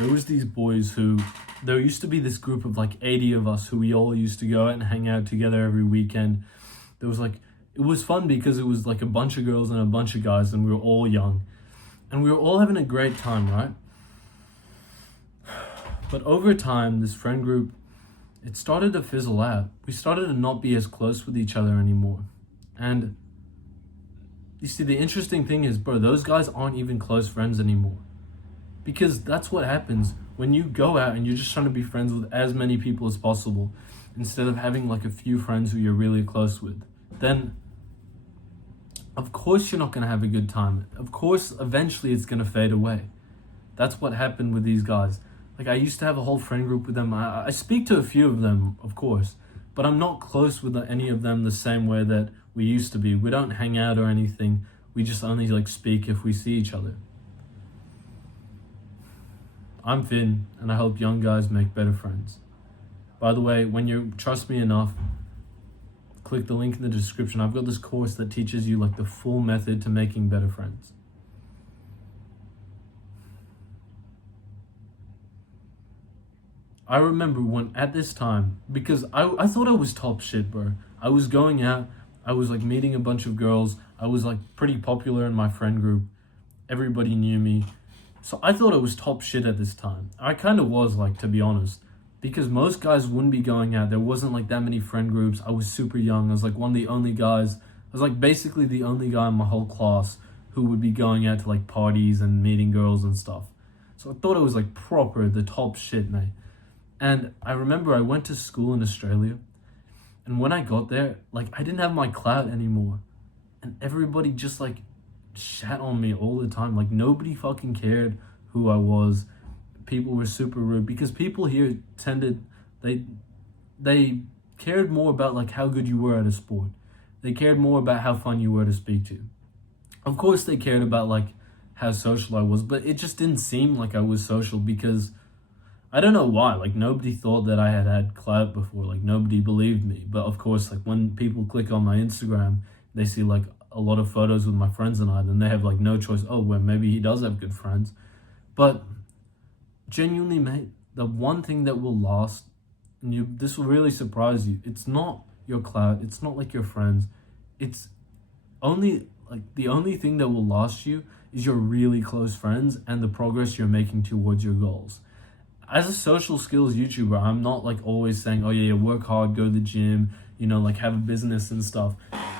there was these boys who, there used to be this group of like 80 of us who we all used to go out and hang out together every weekend. There was like, it was fun because it was like a bunch of girls and a bunch of guys, and we were all young. And we were all having a great time, right? But over time, this friend group, it started to fizzle out. We started to not be as close with each other anymore. And you see, the interesting thing is, bro, those guys aren't even close friends anymore. Because that's what happens when you go out and you're just trying to be friends with as many people as possible, instead of having like a few friends who you're really close with. Then, of course, you're not going to have a good time. Of course, eventually it's going to fade away. That's what happened with these guys. Like, I used to have a whole friend group with them. I speak to a few of them, of course, but I'm not close with any of them the same way that we used to be. We don't hang out or anything. We just only like speak if we see each other. I'm Finn, and I help young guys make better friends. By the way, when you trust me enough, click the link in the description. I've got this course that teaches you like the full method to making better friends. I remember when at this time, because I thought I was top shit, bro. I was going out, I was like meeting a bunch of girls, I was like pretty popular in my friend group. Everybody knew me. So I thought I was top shit at this time. I kind of was, like, to be honest, because most guys wouldn't be going out. There wasn't like that many friend groups. I was super young. I was like one of the only guys. I was like basically the only guy in my whole class who would be going out to like parties and meeting girls and stuff. So I thought I was like proper the top shit, mate. And I remember I went to school in Australia, and when I got there, like, I didn't have my clout anymore. And everybody just like shat on me all the time. Like, nobody fucking cared who I was. People were super rude because people here they cared more about like how good you were at a sport. They cared more about how fun you were to speak to. Of course they cared about like how social I was, but it just didn't seem like I was social because I don't know why. Like, nobody thought that I had clout before. Like, nobody believed me. But of course, like, when people click on my Instagram, they see like a lot of photos with my friends and I, then they have like no choice. Oh, well, maybe he does have good friends. But genuinely, mate, the one thing that will last, and this will really surprise you, it's not your clout. It's not like your friends. It's only like the only thing that will last you is your really close friends and the progress you're making towards your goals. As a social skills YouTuber, I'm not like always saying, oh yeah, work hard, go to the gym, you know, like have a business and stuff.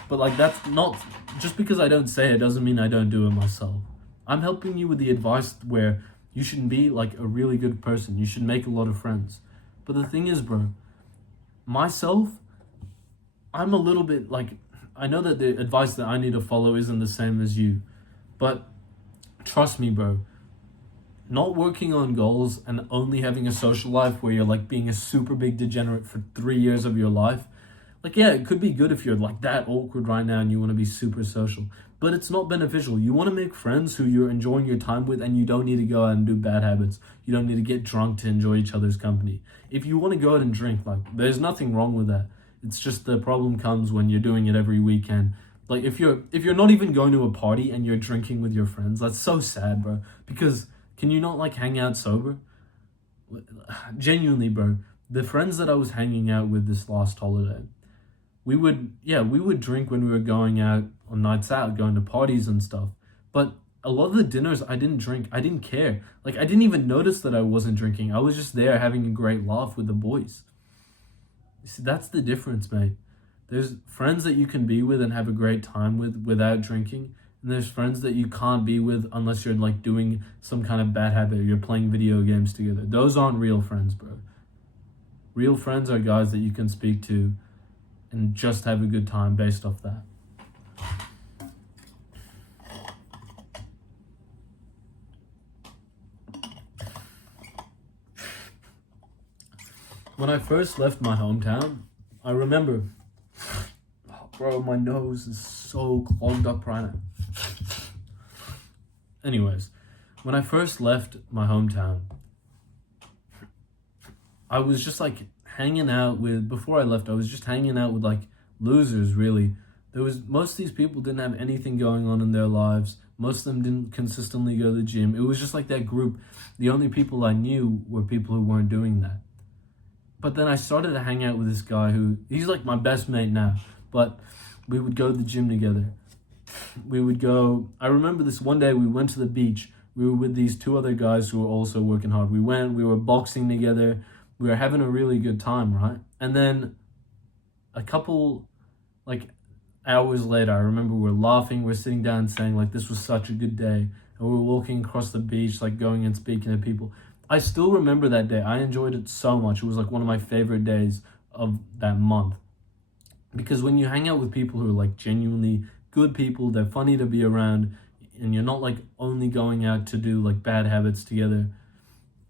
But like, that's not, just because I don't say it doesn't mean I don't do it myself. I'm helping you with the advice where you should be like a really good person. You should make a lot of friends. But the thing is, bro, myself, I'm a little bit like, I know that the advice that I need to follow isn't the same as you, but trust me, bro, not working on goals and only having a social life where you're like being a super big degenerate for 3 years of your life, like, yeah, it could be good if you're like that awkward right now and you want to be super social, but it's not beneficial. You want to make friends who you're enjoying your time with, and you don't need to go out and do bad habits. You don't need to get drunk to enjoy each other's company. If you want to go out and drink, like, there's nothing wrong with that. It's just the problem comes when you're doing it every weekend. Like, if you're not even going to a party and you're drinking with your friends, that's so sad, bro. Because can you not like hang out sober? Genuinely, bro, the friends that I was hanging out with this last holiday, we would drink when we were going out on nights out, going to parties and stuff. But a lot of the dinners I didn't drink. I didn't care. Like, I didn't even notice that I wasn't drinking. I was just there having a great laugh with the boys. You see, that's the difference, mate. There's friends that you can be with and have a great time with without drinking. And there's friends that you can't be with unless you're like doing some kind of bad habit or you're playing video games together. Those aren't real friends, bro. Real friends are guys that you can speak to and just have a good time based off that. When I first left my hometown, I remember, oh, bro, my nose is so clogged up right now. Anyways, when I first left my hometown, I was just like hanging out with, before I left, I was just hanging out with like losers, really. Most of these people didn't have anything going on in their lives. Most of them didn't consistently go to the gym. It was just like that group. The only people I knew were people who weren't doing that. But then I started to hang out with this guy he's like my best mate now, but we would go to the gym together. I remember this one day we went to the beach. We were with these two other guys who were also working hard. We were boxing together. We were having a really good time, right? And then a couple, like, hours later, I remember we were laughing, we were sitting down saying, like, this was such a good day. And we were walking across the beach, like, going and speaking to people. I still remember that day. I enjoyed it so much. It was, like, one of my favorite days of that month. Because when you hang out with people who are, like, genuinely good people, they're funny to be around, and you're not, like, only going out to do, like, bad habits together,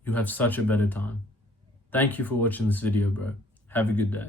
you have such a better time. Thank you for watching this video, bro. Have a good day.